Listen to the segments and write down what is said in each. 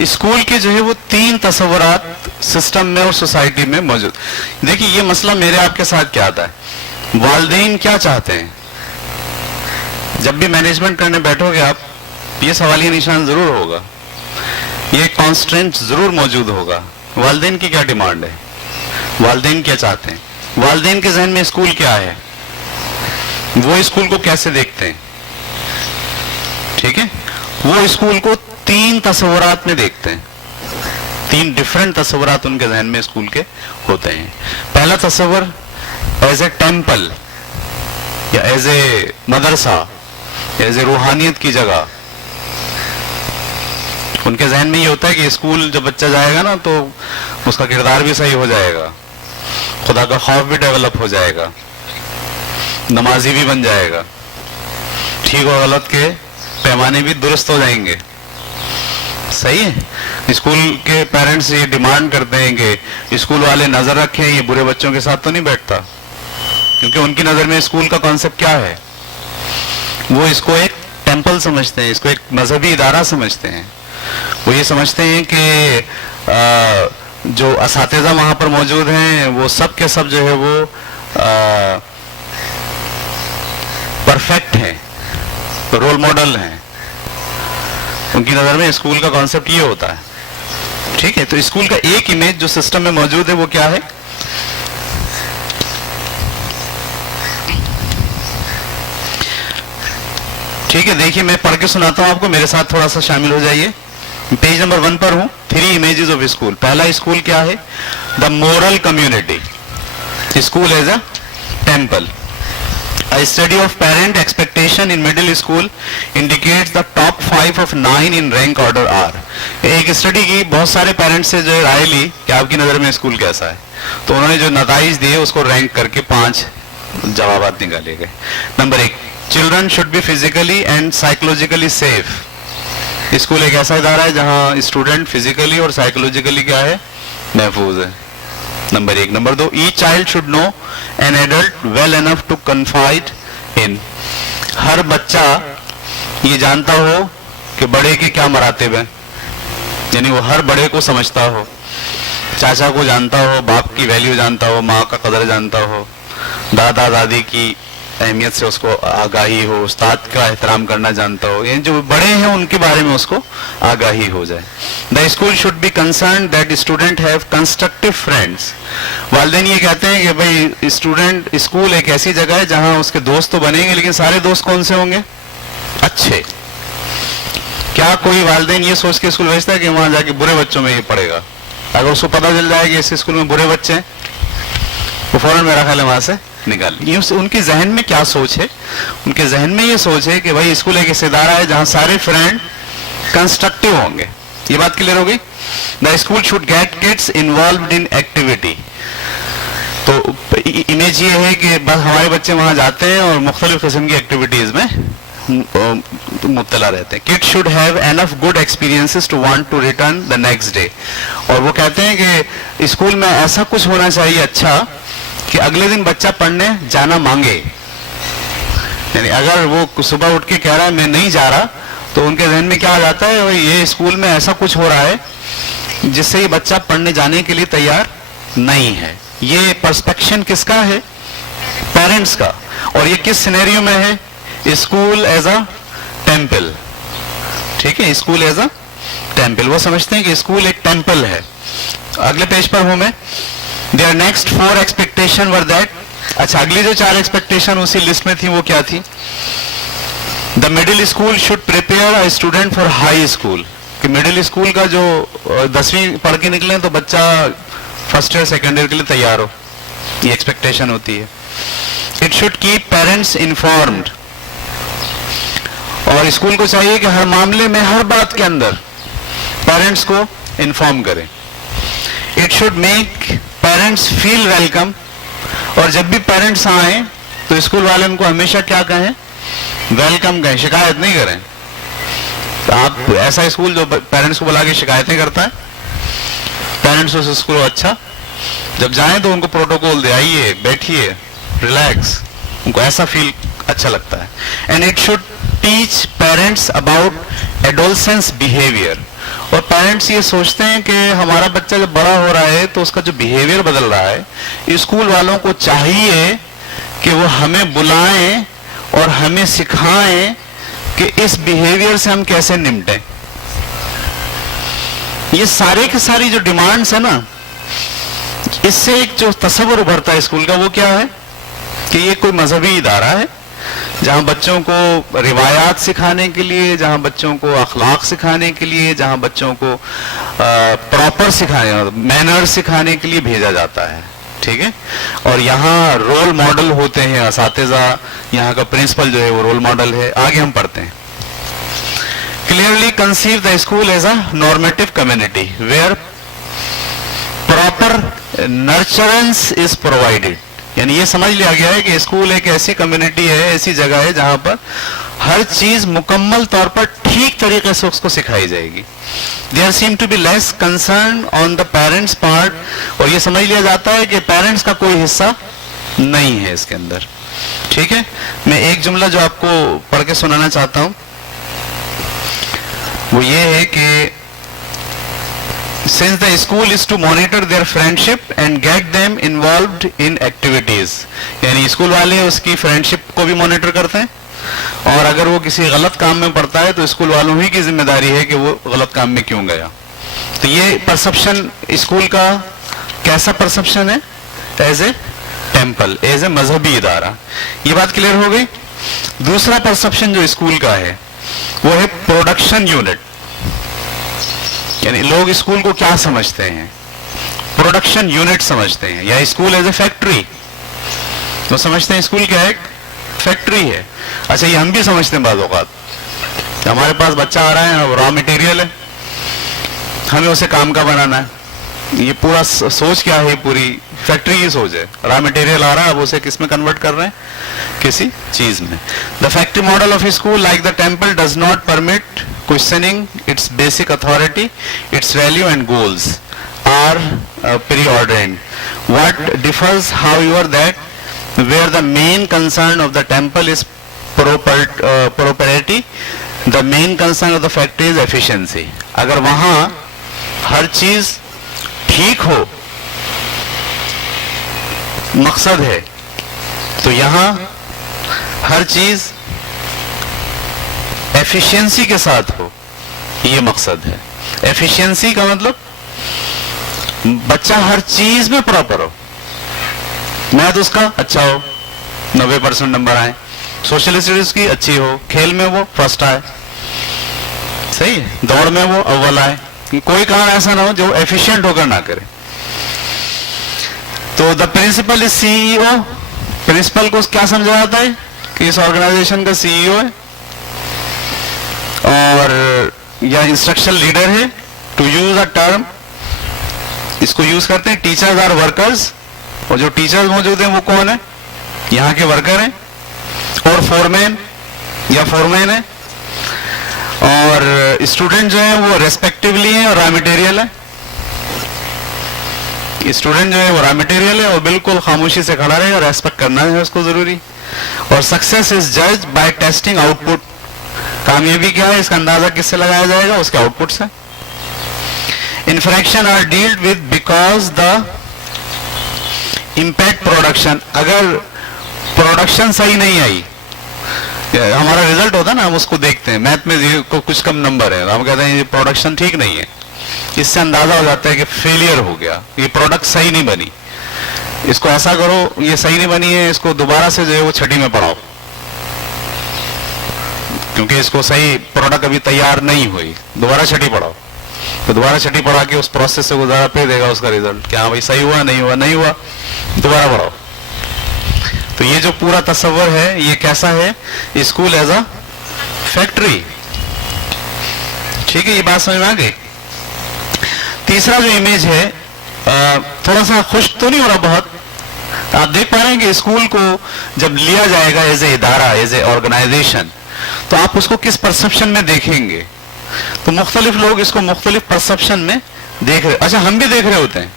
School کے جو ہے وہ 3 تصورات سسٹم میں اور سوسائٹی میں موجود. دیکھیے یہ مسئلہ میرے آپ کے ساتھ کیا آتا ہے, والدین کیا چاہتے ہیں. جب بھی مینجمنٹ کرنے بیٹھو گے آپ, یہ سوالیہ نشان ضرور ہوگا, یہ کانسٹرینٹ ضرور موجود ہوگا. والدین کی کیا ڈیمانڈ ہے, والدین کیا چاہتے ہیں, والدین کے ذہن میں اسکول کیا ہے, وہ اسکول کو کیسے دیکھتے ہیں. ٹھیک ہے, وہ اسکول کو 3 تصورات میں دیکھتے ہیں. 3 ڈفرنٹ تصورات ان کے ذہن میں اسکول کے ہوتے ہیں. پہلا تصور ایز اے ٹیمپل یا ایز اے مدرسہ, ایز اے روحانیت کی جگہ. ان کے ذہن میں یہ ہوتا ہے کہ اسکول جب بچہ جائے گا نا تو اس کا کردار بھی صحیح ہو جائے گا, خدا کا خوف بھی ڈیولپ ہو جائے گا, نمازی بھی بن جائے گا, ٹھیک و غلط کے پیمانے بھی درست ہو جائیں گے. صحیح ہے. اسکول کے پیرنٹس یہ ڈیمانڈ کرتے ہیں کہ اسکول والے نظر رکھیں یہ برے بچوں کے ساتھ تو نہیں بیٹھتا, کیونکہ ان کی نظر میں اسکول کا کانسیپٹ کیا ہے, وہ اس کو ایک ٹیمپل سمجھتے ہیں, اس کو ایک مذہبی ادارہ سمجھتے ہیں. وہ یہ سمجھتے ہیں کہ جو اساتذہ وہاں پر موجود ہیں وہ سب کے سب جو ہے وہ پرفیکٹ ہیں, رول ماڈل ہیں. ان کی نظر میں اسکول کا کانسیپٹ یہ ہوتا ہے. ٹھیک ہے, تو اسکول کا ایک امیج جو سسٹم میں موجود ہے وہ کیا ہے, ٹھیک ہے. دیکھیے میں پڑھ کے سناتا ہوں آپ کو, میرے ساتھ تھوڑا سا شامل ہو جائیے. پیج نمبر 1 پر ہوں. 3 امیجز آف اسکول. پہلا اسکول کیا ہے, the moral community. School as a temple. A study of parent expectation in middle school indicates the top 5 of 9 in rank order are. ایک اسٹڈی کی, بہت سارے پیرنٹس سے جو رائے لی کہ آپ کی نظر میں اسکول کیسا ہے, تو انہوں نے جو نتائج دیے اس کو رینک کر کے 5 جوابات نکالے گئے. Number 1, children should be physically and psychologically safe. School ایک ایسا ادارہ ہے جہاں اسٹوڈنٹ فزیکلی اور سائیکولوجیکلی کیا ہے, محفوظ ہے. Number 1. Number 2, each child should know an adult well enough to confide in. ہر بچہ یہ جانتا ہو کہ بڑے کے کیا مراتب ہیں, یعنی وہ ہر بڑے کو سمجھتا ہو, چاچا کو جانتا ہو, باپ کی ویلیو جانتا ہو, ماں کا قدر جانتا ہو, دادا دادی کی اہمیت سے اس کو آگاہی ہو, استاد کا احترام کرنا جانتا ہو, یعنی جو بڑے ہیں ان کے بارے میں اس کو آگاہی ہو جائے. The school should be concerned that student have constructive friends. والدین یہ کہتے ہیں کہ بھائی اسکول ایک ایسی جگہ ہے جہاں اس کے دوست تو بنیں گے, لیکن سارے دوست کون سے ہوں گے, اچھے. کیا کوئی والدین یہ سوچ کے اسکول بھیجتا ہے کہ وہاں جا کے برے بچوں میں یہ پڑھے گا؟ اگر اس کو پتہ چل جائے کہ اس اسکول میں برے بچے ہیں تو فوراً میرا خیال ہے وہاں سے نکال. ان کے ذہن میں کیا سوچ ہے, ان کے ذہن میں یہ سوچ ہے کہ بھائی اسکول ایک ایسا ادارہ ہے جہاں سارے فرینڈ کنسٹرکٹیو ہوں گے. یہ بات کلیئر ہو گئی. The school should get kids involved in activity. تو امیج یہ ہے کہ بس ہمارے بچے وہاں جاتے ہیں اور مختلف قسم کی ایکٹیویٹیز میں مبتلا رہتے ہیں. Kid should have enough good experiences to want to return the next day. اور وہ کہتے ہیں کہ اسکول میں ایسا کچھ ہونا چاہیے اچھا کہ اگلے دن بچہ پڑھنے جانا مانگے. یعنی اگر وہ صبح اٹھ کے کہہ رہا ہے میں نہیں جا رہا, تو ان کے ذہن میں کیا آ جاتا ہے, یہ اسکول میں ایسا کچھ ہو رہا ہے جس سے یہ بچہ پڑھنے جانے کے لیے تیار نہیں ہے. یہ پرسپیکشن کس کا ہے, پیرنٹس کا. اور یہ کس سینیریو میں ہے, اسکول ایز اے ٹیمپل. ٹھیک ہے, اسکول ایز اے ٹیمپل. وہ سمجھتے ہیں کہ اسکول ایک ٹیمپل ہے. اگلے پیج پر ہوں میں. Their next 4 expectation were that. اچھا, اگلی جو 4 ایکسپیکٹیشن اسی لسٹ میں تھی وہ کیا تھی, the middle school should prepare a student for high school. کہ مڈل اسکول کا جو 10ویں پڑھ کے نکلے تو بچہ فرسٹ ایئر سیکنڈ ایئر کے لیے تیار ہو, یہ ایکسپیکٹیشن ہوتی ہے. It should keep parents informed. اور اسکول کو چاہیے کہ ہر معاملے میں, ہر بات کے اندر پیرنٹس کو انفارم کریں. It should make parents feel welcome. اور جب بھی پیرنٹس آئیں تو اسکول والے ان کو ہمیشہ کیا کہیں, ویلکم کہیں, شکایت نہیں کریں. آپ ایسا اسکول جو پیرنٹس کو بلا کے شکایتیں کرتا ہے, پیرنٹس اس اسکول کو اچھا جب جائیں تو ان کو پروٹوکول دے, آئیے بیٹھیے ریلیکس, ان کو ایسا فیل اچھا لگتا ہے. And it should teach parents about adolescence behaviour. اور پیرنٹس یہ سوچتے ہیں کہ ہمارا بچہ جب بڑا ہو رہا ہے تو اس کا جو بیہیویئر بدل رہا ہے، اسکول والوں کو چاہیے کہ وہ ہمیں بلائیں اور ہمیں سکھائیں کہ اس بیہیویئر سے ہم کیسے نمٹیں. یہ سارے کی ساری جو ڈیمانڈس ہیں نا، اس سے ایک جو تصور ابھرتا ہے اسکول کا وہ کیا ہے کہ یہ کوئی مذہبی ادارہ ہے جہاں بچوں کو روایات سکھانے کے لیے، جہاں بچوں کو اخلاق سکھانے کے لیے، جہاں بچوں کو پراپر سکھانے، مینر سکھانے کے لیے بھیجا جاتا ہے. ٹھیک ہے، اور یہاں رول ماڈل ہوتے ہیں اساتذہ، یہاں کا پرنسپل جو ہے وہ رول ماڈل ہے. آگے ہم پڑھتے ہیں. Clearly conceive the school as a normative community where proper nurturance is provided. یعنی یہ سمجھ لیا گیا ہے کہ اسکول ایک ایسی کمیونٹی ہے، ایسی جگہ ہے جہاں پر ہر چیز مکمل طور پر ٹھیک طریقے سے اس کو سکھائی جائے گی. There seem to be less concern on the parents part. اور یہ سمجھ لیا جاتا ہے کہ پیرنٹس کا کوئی حصہ نہیں ہے اس کے اندر. ٹھیک ہے، میں ایک جملہ جو آپ کو پڑھ کے سنانا چاہتا ہوں وہ یہ ہے کہ since the school is to monitor their friendship and get them involved in activities. یعنی اسکول والے اس کی فرینڈشپ کو بھی مانیٹر کرتے ہیں، اور اگر وہ کسی غلط کام میں پڑتا ہے تو اسکول والوں ہی کی ذمہ داری ہے کہ وہ غلط کام میں کیوں گیا. تو یہ پرسپشن اسکول کا کیسا پرسپشن ہے؟ As a temple, as a مذہبی ادارہ. یہ بات کلیئر ہو گئی. دوسرا پرسپشن جو اسکول کا ہے وہ ہے پروڈکشن یونٹ. یعنی لوگ اسکول کو کیا سمجھتے ہیں؟ پروڈکشن یونٹ سمجھتے ہیں، یا اسکول ایز اے فیکٹری. تو سمجھتے ہیں اسکول کیا ہے؟ ایک فیکٹری ہے. اچھا، یہ ہم بھی سمجھتے ہیں بعض اوقات. ہمارے پاس بچہ آ رہا ہے، را مٹیریل ہے، ہمیں اسے کام کا بنانا ہے. یہ پورا سوچ کیا ہے؟ پوری فیکٹری کی سوچ ہے. را مٹیریل آ رہا ہے، اب اسے کس میں کنورٹ کر رہے ہیں؟ کسی چیز میں. The factory model of school like the temple does not permit questioning its basic authority, its value and goals are preordained. What differs, however, that where the main concern of the temple is propriety, the main concern of the factory is efficiency. اگر وہاں ہر چیز ٹھیک ہو، مقصد ہے، تو یہاں ہر چیز efficiency کے ساتھ ہو، یہ مقصد ہے. ایفیشنسی کا مطلب بچہ ہر چیز میں پراپر ہو. میتھ اس کا اچھا ہو، 90% نمبر آئے. سوشل اسٹڈیز کی اچھی ہو، کھیل میں وہ فرسٹ آئے، صحیح ہے، دوڑ میں وہ اول آئے. کوئی کام ایسا نہ ہو جو ایفیشینٹ ہو کر نہ کرے. تو دا پرنسپل از سی ای او. پرنسپل کو کیا سمجھا جاتا ہے کہ اس آرگنائزیشن کا سی ای او ہے اور یا انسٹرکشن لیڈر ہے. ٹو یوز اے ٹرم، اس کو یوز کرتے ہیں ٹیچرز آر ورکرز. اور جو ٹیچرز موجود ہیں وہ کون ہیں؟ یہاں کے ورکر ہیں. اور فورمین یا فورمین ہے. اور اسٹوڈنٹ جو ہیں وہ ریسپیکٹیولی ہیں اور را مٹیریل ہے. اسٹوڈنٹ جو ہے وہ را مٹیریل ہے اور بالکل خاموشی سے کھڑا رہے اور ریسپیکٹ کرنا ہے اس کو ضروری. اور success is judged by testing out put. کامیابی کیا ہے اس کا اندازہ کس سے لگایا جائے گا؟ اس کے آؤٹ پٹ سے. Infraction are dealt with because the impact production. اگر پروڈکشن صحیح نہیں آئی، ہمارا ریزلٹ ہوتا ہے نا، ہم اس کو دیکھتے ہیں. میتھ میں کچھ کم نمبر ہے، ہم کہتے ہیں یہ پروڈکشن ٹھیک نہیں ہے. اس سے اندازہ ہو جاتا ہے کہ فیلئر ہو گیا، یہ پروڈکٹ صحیح نہیں بنی. اس کو ایسا کرو، یہ صحیح نہیں بنی ہے، اس کو دوبارہ سے جو ہے وہ چھٹی میں پڑھاؤ، کیونکہ اس کو صحیح پروڈکٹ ابھی تیار نہیں ہوئی. دوبارہ چھٹی پڑھاؤ. تو دوبارہ چھٹی پڑھا کے اس پروسیس سے گزارا، پھر دے گا اس کا ریزلٹ کہ ہاں بھائی صحیح ہوا، نہیں ہوا، نہیں ہوا، دوبارہ پڑھاؤ. تو یہ جو پورا تصور ہے یہ کیسا ہے؟ School as a factory. ٹھیک ہے، یہ بات سمجھ میں آ گئی. تیسرا جو امیج ہے، تھوڑا سا خوش تو نہیں ہو رہا بہت. آپ دیکھ پا رہے ہیں کہ اسکول کو جب لیا جائے گا ایز اے ادارہ، ایز اے آرگنائزیشن، تو آپ اس کو کس پرسپشن میں دیکھیں گے؟ تو مختلف لوگ اس کو مختلف پرسپشن میں دیکھ رہے. اچھا، ہم بھی دیکھ رہے ہوتے ہیں.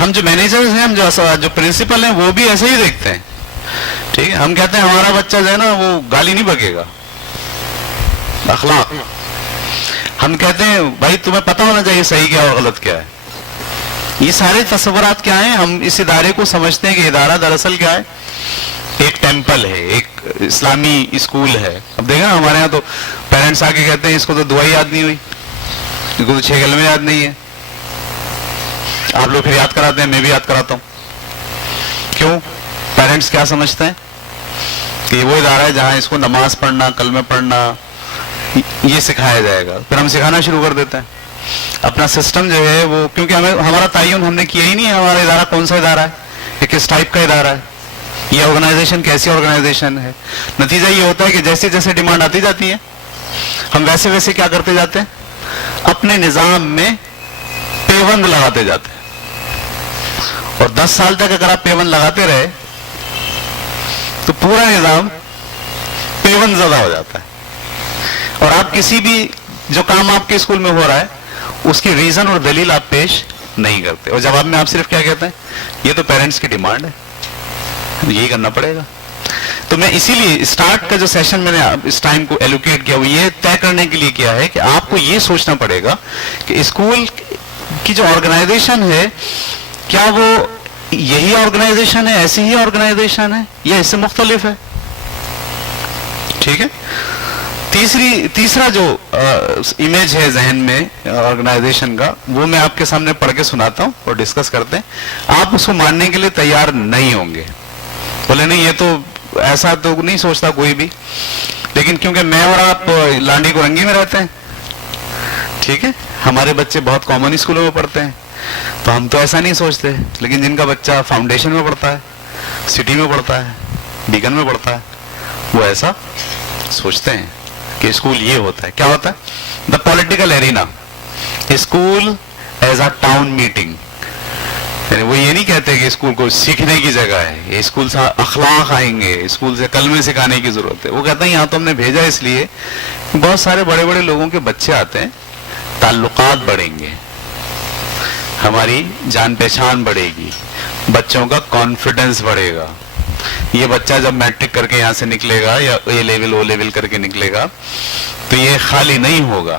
ہم جو مینیجرز ہیں، ہم جو پرنسپل ہیں، وہ بھی ایسے ہی دیکھتے ہیں. ٹھیک ہے، ہم کہتے ہیں ہمارا بچہ جو ہے نا وہ گالی نہیں بکے گا، اخلاق. ہم کہتے ہیں بھائی تمہیں پتا ہونا چاہیے صحیح کیا اور غلط کیا ہے. یہ سارے تصورات کیا ہیں؟ ہم اس ادارے کو سمجھتے ہیں کہ ادارہ دراصل کیا ہے؟ ایک ٹیمپل ہے, ایک اسلامی اسکول ہے. اب دیکھا ہمارے یہاں تو پیرنٹس آ کے کہتے ہیں اس کو تو دعا یاد نہیں ہوئی, اس کو تو 6 کلمے یاد نہیں ہے. آپ لوگ پھر یاد کراتے ہیں, میں بھی یاد کراتا ہوں. کیوں؟ پیرنٹس کیا سمجھتے ہیں کہ وہ ادارہ ہے جہاں اس کو نماز پڑھنا, کلمے پڑھنا یہ سکھایا جائے گا. پھر ہم سکھانا شروع کر دیتے ہیں. اپنا سسٹم جو ہے وہ, کیونکہ ہمارا تعین ہم نے کیا ہی نہیں ہے ہمارا ادارہ کون سا ادارہ ہے, یہ کس ٹائپ کا ادارہ ہے, یہ آرگنائزیشن کیسی آرگنائزیشن ہے. نتیجہ یہ ہوتا ہے کہ جیسے جیسے ڈیمانڈ آتی جاتی ہے ہم ویسے ویسے کیا کرتے جاتے ہیں, اپنے نظام میں پیوند لگاتے جاتے ہیں. اور 10 سال تک اگر آپ پیوند لگاتے رہے تو پورا نظام پیوند زدہ ہو جاتا ہے. اور آپ کسی بھی جو کام آپ کے اسکول میں ہو رہا ہے اس کی ریزن اور دلیل آپ پیش نہیں کرتے, اور جواب میں آپ صرف کیا کہتے ہیں, یہ تو پیرنٹس کی ڈیمانڈ ہے, یہی کرنا پڑے گا. تو میں اسی لیے اسٹارٹ کا جو سیشن میں نے اس ٹائم کو ایلوکیٹ کیا وہ یہ طے کرنے کے لیے کیا ہے کہ آپ کو یہ سوچنا پڑے گا کہ اسکول کی جو آرگنائزیشن ہے کیا وہ یہی آرگنائزیشن ہے, ایسی ہی آرگنائزیشن ہے یا اس سے مختلف ہے. ٹھیک ہے. تیسرا جو امیج ہے ذہن میں آرگنائزیشن کا وہ میں آپ کے سامنے پڑھ کے سناتا ہوں اور ڈسکس کرتے ہیں. آپ اس کو ماننے کے لیے تیار نہیں ہوں گے, بولے نہیں یہ تو ایسا تو نہیں سوچتا کوئی بھی, لیکن کیونکہ میں اور آپ لانڈی گورنگی میں رہتے ہیں, ٹھیک ہے, ہمارے بچے بہت کامن اسکولوں میں پڑھتے ہیں تو ہم تو ایسا نہیں سوچتے, لیکن جن کا بچہ فاؤنڈیشن میں پڑھتا ہے, سٹی میں پڑھتا ہے, بیگن میں پڑھتا ہے, وہ ایسا سوچتے ہیں کہ اسکول یہ ہوتا ہے. کیا ہوتا ہے؟ The political arena, school as a town meeting. یعنی وہ یہ نہیں کہتے کہ اسکول کو سیکھنے کی جگہ ہے, یہ اسکول سے اخلاق آئیں گے, اسکول سے کلمے سکھانے کی ضرورت ہے. وہ کہتے ہیں یہاں تو ہم نے بھیجا اس لیے بہت سارے بڑے بڑے لوگوں کے بچے آتے ہیں, تعلقات بڑھیں گے, ہماری جان پہچان بڑھے گی, بچوں کا کانفیڈنس بڑھے گا. یہ بچہ جب میٹرک کر کے یہاں سے نکلے گا یا اے لیول او لیول کر کے نکلے گا تو یہ خالی نہیں ہوگا,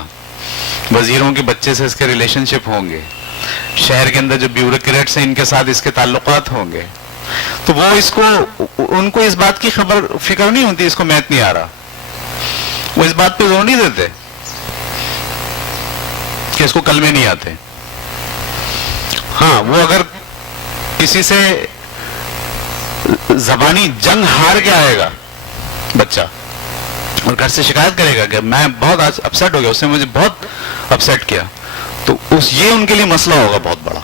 وزیروں کے بچے سے اس کے ریلیشن شپ ہوں گے, شہر کے اندر جو بیوروکریٹس ہیں ان کے ساتھ اس کے تعلقات ہوں گے. تو وہ ان کو اس بات کی فکر نہیں ہوتی اس کو میتھ نہیں آ رہا, وہ اس بات پہ زور نہیں دیتے کہ اس کو کلمے نہیں آتے. ہاں وہ اگر کسی سے زبانی جنگ ہار کے آئے گا بچہ اور گھر سے شکایت کرے گا کہ میں بہت اپسیٹ ہو گیا, اس نے مجھے بہت اپسیٹ کیا, تو یہ ان کے لیے مسئلہ ہوگا بہت بڑا.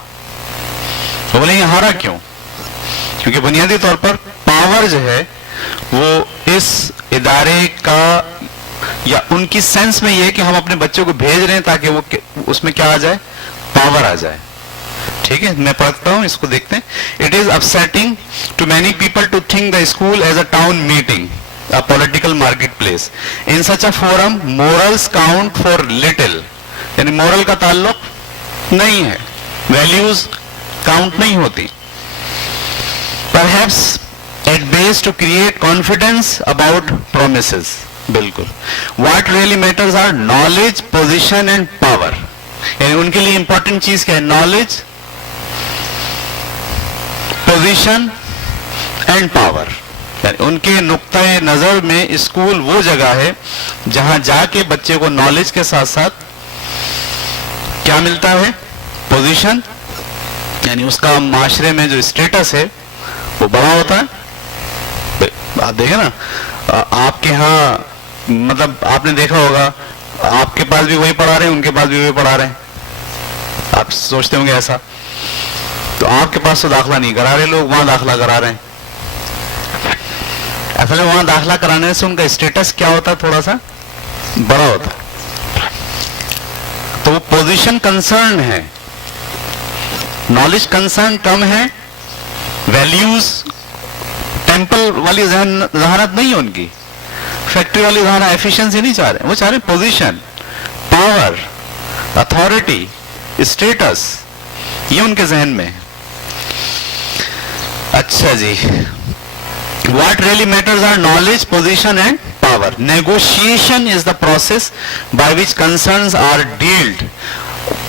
تو بولیں یہ ہارا کیوں؟ کیونکہ بنیادی طور پر پاور جو ہے وہ اس ادارے کا یا ان کی سینس میں یہ ہے کہ ہم اپنے بچوں کو بھیج رہے ہیں تاکہ وہ اس میں کیا آ جائے, پاور آ جائے. ٹھیک ہے, میں پڑھتا ہوں, اس کو دیکھتے ہیں. It is upsetting to many people to think the school as a town meeting, a political marketplace. In such a forum, morals count for little. یعنی مورل کا تعلق نہیں ہے, ویلیوز کاؤنٹ نہیں ہوتی. Perhaps at base to create confidence about promises. بالکل. What really matters are knowledge, position and power. یعنی ان کے لیے امپورٹنٹ چیز کیا ہے؟ Knowledge, position and power. ان کے نقطۂ نظر میں اسکول وہ جگہ ہے جہاں جا کے بچے کو نالج کے ساتھ ساتھ کیا ملتا ہے؟ پوزیشن, یعنی اس کا معاشرے میں جو اسٹیٹس ہے وہ بڑا ہوتا ہے. آپ دیکھیں نا, آپ کے ہاں مطلب آپ نے دیکھا ہوگا آپ کے پاس بھی وہی پڑھا رہے ہیں, ان کے پاس بھی وہی پڑھا رہے ہیں, آپ سوچتے ہوں گے ایسا. تو آپ کے پاس تو داخلہ نہیں کرا رہے لوگ, وہاں داخلہ کرا رہے ہیں. اصل میں وہاں داخلہ کرانے سے ان کا اسٹیٹس کیا ہوتا ہے؟ تھوڑا سا بڑا ہوتا ہے. تو وہ پوزیشن کنسرن ہے, نالج کنسرن کم ہے, ویلیوز ٹیمپل والی ذہانت نہیں ہے ان کی, فیکٹری والی ذہانت, ایفیشنسی نہیں چاہ رہے, وہ چاہ رہے پوزیشن, پاور, اتھارٹی, اسٹیٹس, یہ ان کے ذہن میں. اچھا جی, what really matters are knowledge, position and power. Negotiation is the process by which concerns are dealt.